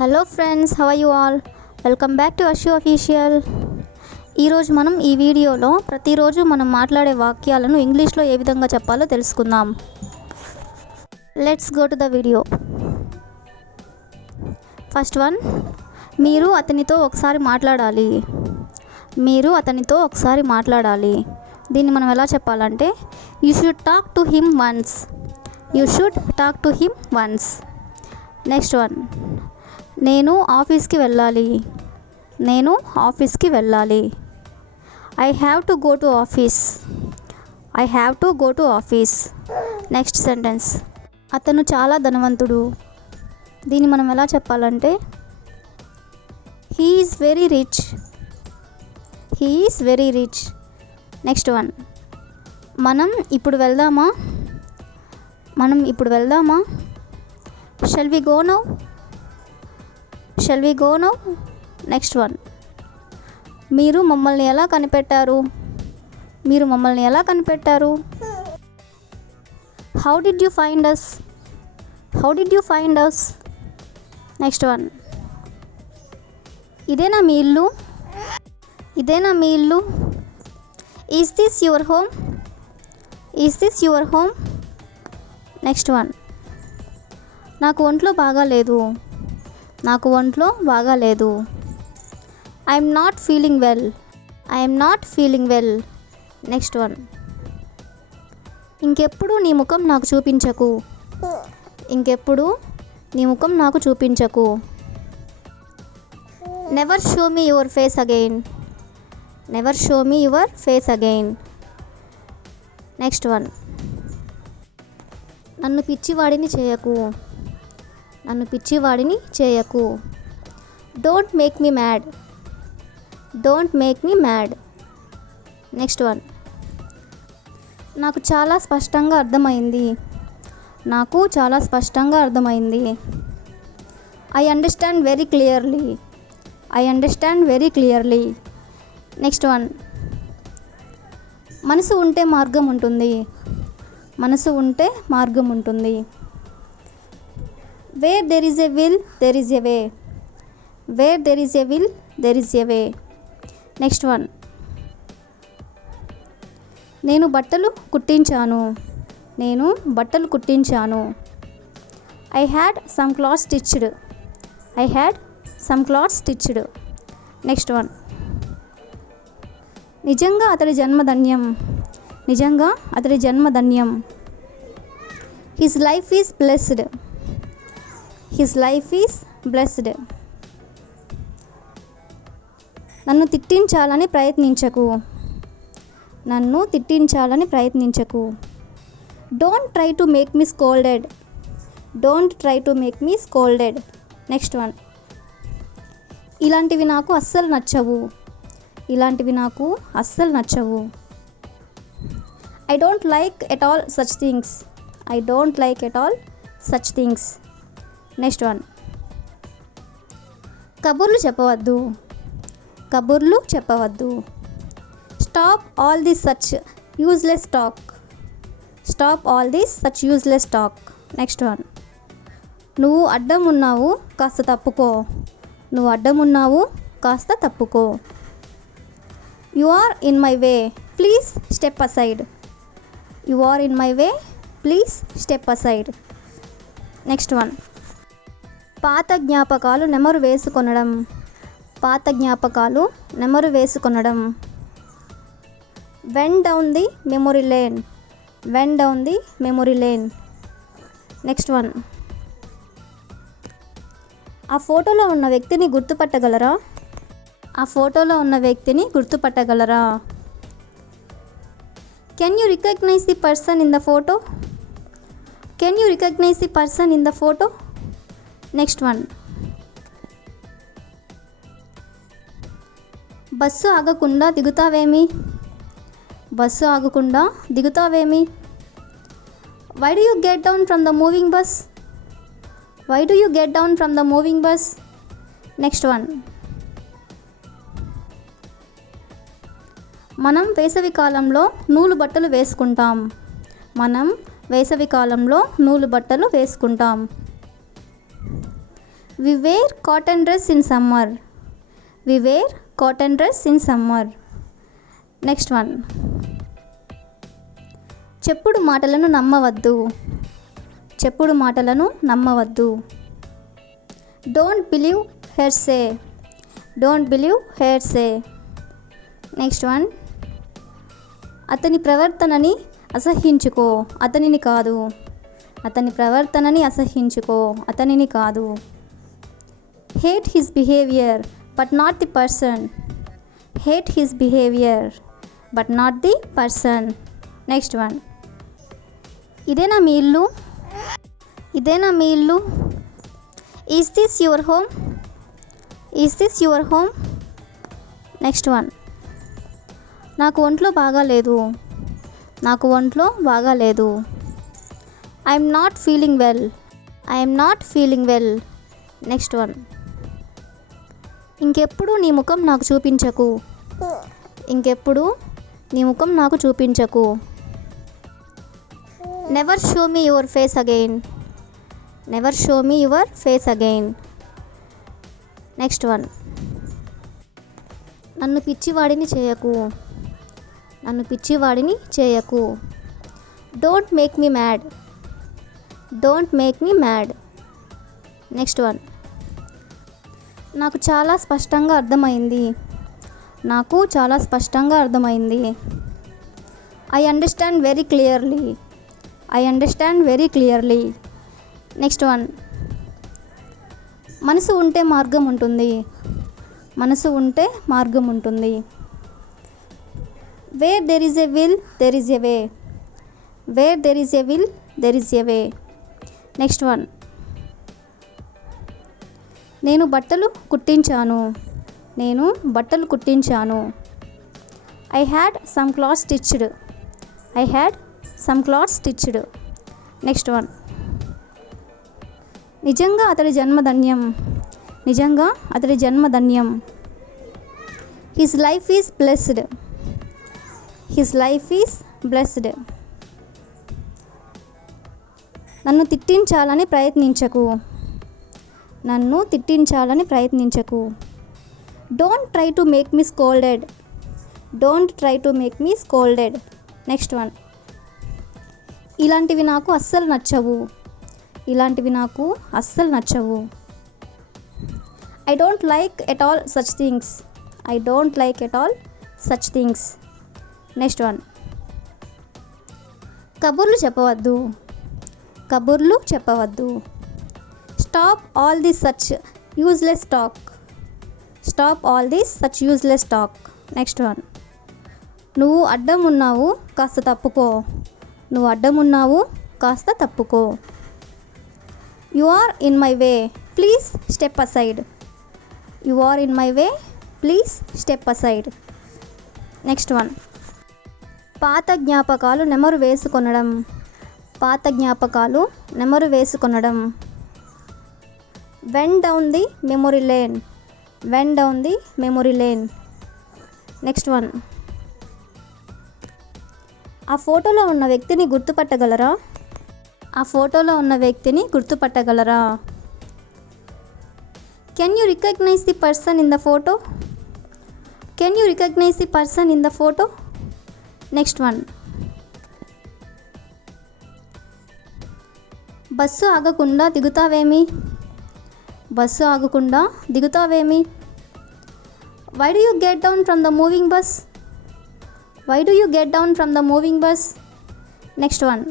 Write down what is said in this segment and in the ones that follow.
Hello friends, how are you all? Welcome back to Ashu official. ఈరోజు మనం ఈ వీడియోలో ప్రతిరోజు మనం మాట్లాడే వాక్యాలను ఇంగ్లీష్లో ఏ విధంగా చెప్పాలో తెలుసుకుందాం. Let's go to the video. First one, మీరు అతనితో ఒకసారి మాట్లాడాలి. మీరు అతనితో ఒకసారి మాట్లాడాలి. దీన్ని మనం ఎలా చెప్పాలంటే you should talk to him once. You should talk to him once. Next one, నేను ఆఫీస్కి వెళ్ళాలి. నేను ఆఫీస్కి వెళ్ళాలి. I have to go to office. I have to go to office. Next sentence, అతను చాలా ధనవంతుడు. దీన్ని మనం ఎలా చెప్పాలంటే he is very rich. He is very rich. Next one, మనం ఇప్పుడు వెళ్దామా. మనం ఇప్పుడు వెళ్దామా. Shall we go now. Shall we go now. Next one, మీరు మమ్మల్ని ఎలా కనిపెట్టారు. మీరు మమ్మల్ని ఎలా కనిపెట్టారు. How did you find us. How did you find us. Next one, ఇదేనా మీ ఇల్లు. ఇదేనా మీ ఇల్లు. Is this your home. Is this your home. Next one, నాకు ఒంట్లో బాగాలేదు. నాకు ఒంట్లో బాగాలేదు. I'm not feeling well. I'm not feeling well. Next one, ఇంకెప్పుడు నీ ముఖం నాకు చూపించకు. ఇంకెప్పుడు నీ ముఖం నాకు చూపించకు. Never show me your face again. Never show me your face again. Next one, నన్ను పిచ్చివాడిని చేయకు. నన్ను పిచ్చివాడిని చేయకు. Don't make me mad. Don't make me mad. Next one, నాకు చాలా స్పష్టంగా అర్థమైంది. నాకు చాలా స్పష్టంగా అర్థమైంది. I understand very clearly. I understand very clearly. Next one, మనసు ఉంటే మార్గం ఉంటుంది. మనసు ఉంటే మార్గం ఉంటుంది. Where there is a will there is a way. Where there is a will there is a way. Next one, నేను బట్టలు కుట్టించాను. నేను బట్టలు కుట్టించాను. I had some cloth stitched. I had some cloth stitched. Next one, నిజంగా అతడి జన్మధన్యం. నిజంగా అతడి జన్మధన్యం. His life is blessed. His life is blessed. నన్ను తిట్టించాలని ప్రయత్నించకు. నన్ను తిట్టించాలని ప్రయత్నించకు. Don't try to make me scolded. Don't try to make me scolded. Next one, ఇలాంటివి నాకు అస్సలు నచ్చవు. ఇలాంటివి నాకు అస్సలు నచ్చవు. I don't like at all such things. I don't like at all such things. Next one, కబుర్లు చెప్పవద్దు. కబుర్లు చెప్పవద్దు. Stop all this such useless talk. Stop all this such useless talk. Next one, నువ్వు అడ్డం ఉన్నావు కాస్త తప్పుకో. నువ్వు అడ్డం ఉన్నావు కాస్త తప్పుకో. You are in my way please step aside. You are in my way please step aside. Next one, పాత జ్ఞాపకాలు నెమరు వేసుకొనడం. పాత జ్ఞాపకాలు నెమరు వేసుకొనడం. Went down the memory lane. Went down the memory lane. Next one, ఆ ఫోటోలో ఉన్న వ్యక్తిని గుర్తుపట్టగలరా. ఆ ఫోటోలో ఉన్న వ్యక్తిని గుర్తుపట్టగలరా. Can you recognize the person in the photo. Can you recognize the person in the photo. Next one, bus ఆగకుండా దిగుతావేమి. బస్సు ఆగకుండా దిగుతావేమి. Why do you get down from the moving bus. Why do you get down from the moving bus. Next one, మనం వేసవి కాలంలో నూలు బట్టలు వేసుకుంటాం. మనం వేసవి కాలంలో నూలు బట్టలు వేసుకుంటాం. We wear cotton dress in summer. We wear cotton dress in summer. Next one, చెప్పుడు మాటలను నమ్మవద్దు. చెప్పుడు మాటలను నమ్మవద్దు. Don't believe hearsay. Don't believe hearsay. Next one, అతని ప్రవర్తనని అసహ్యించుకో, అతనిని కాదు. అతని ప్రవర్తనని అసహ్యించుకో, అతనిని కాదు. Hate his behaviour but not the person. Hate his behaviour but not the person. Next one, ఇదేనా మీ ఇల్లు? ఇదేనా మీ ఇల్లు? Is this your home? Is this your home? Next one, నాకు ఒంట్లో బాగాలేదు. నాకు ఒంట్లో బాగాలేదు. I'm not feeling well. I'm not feeling well. Next one, ఇంకెప్పుడు నీ ముఖం నాకు చూపించకు. ఇంకెప్పుడు నీ ముఖం నాకు చూపించకు. Never show me your face again. Never show me your face again. Next one, నన్ను పిచ్చివాడిని చేయకు. నన్ను పిచ్చివాడిని చేయకు. Don't make me mad. Don't make me mad. Next one, నాకు చాలా స్పష్టంగా అర్థమైంది. నాకు చాలా స్పష్టంగా అర్థమైంది. I understand very clearly. I understand very clearly. Next one, మనసు ఉంటే మార్గం ఉంటుంది. మనసు ఉంటే మార్గం ఉంటుంది. Where there is a will there is a way. Where there is a will there is a way. Next one, నేను బట్టలు కుట్టించాను. నేను బట్టలు కుట్టించాను. I had some cloth stitched. I had some cloth stitched. Next one, నిజంగా అతడి జన్మధన్యం. నిజంగా అతడి జన్మధన్యం. His life is blessed. His life is blessed. నన్ను తిట్టించాలని ప్రయత్నించకు. నన్ను తిట్టించాలని ప్రయత్నించకు. Don't try to make me scolded. Don't try to make me scolded. Next one, ఇలాంటివి నాకు అస్సలు నచ్చవు. ఇలాంటివి నాకు అస్సలు నచ్చవు. I don't like at all such things. I don't like at all such things. Next one, కబుర్లు చెప్పవద్దు. కబుర్లు చెప్పవద్దు. Stop all this such useless talk. Stop all this such useless talk. Next one, నువ్వు అడ్డం ఉన్నావు కాస్త తప్పుకో. నువ్వు అడ్డం ఉన్నావు కాస్త తప్పుకో. You are in my way please step aside. You are in my way please step aside. Next one, పాత జ్ఞాపకాలు నెమరు వేసుకొనడం. పాత జ్ఞాపకాలు నెమరు వేసుకొనడం. Went down the memory lane. Went down the memory lane. Next one, ఆ ఫోటోలో ఉన్న వ్యక్తిని గుర్తుపట్టగలరా? ఆ ఫోటోలో ఉన్న వ్యక్తిని గుర్తుపట్టగలరా? Can you recognize the person in the photo? Can you recognize the person in the photo? Next one, bus ఆగకుండా దిగుతావేమి? బస్సు ఆగకుండా దిగుతావేమి? Why do you get down from the moving bus? Why do you get down from the moving bus? Next one,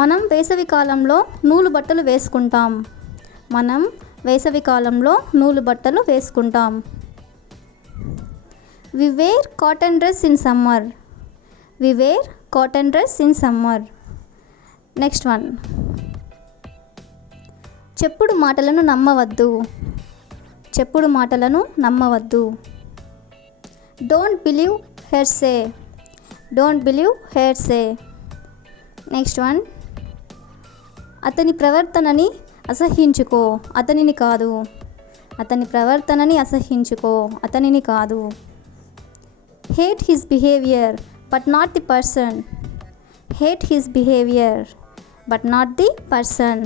మనం వేసవి కాలంలో నూలు బట్టలు వేసుకుంటాం. మనం వేసవి కాలంలో నూలు బట్టలు వేసుకుంటాం. We wear cotton dress in summer. We wear cotton dress in summer. Next one, చెప్పుడు మాటలను నమ్మవద్దు. చెప్పుడు మాటలను నమ్మవద్దు. Don't believe hearsay. Don't believe hearsay. Next one, అతని ప్రవర్తనని అసహ్యించుకో, అతనిని కాదు. అతని ప్రవర్తనని అసహ్యించుకో, అతనిని కాదు. Hate his behaviour but not the person. Hate his behaviour but not the person.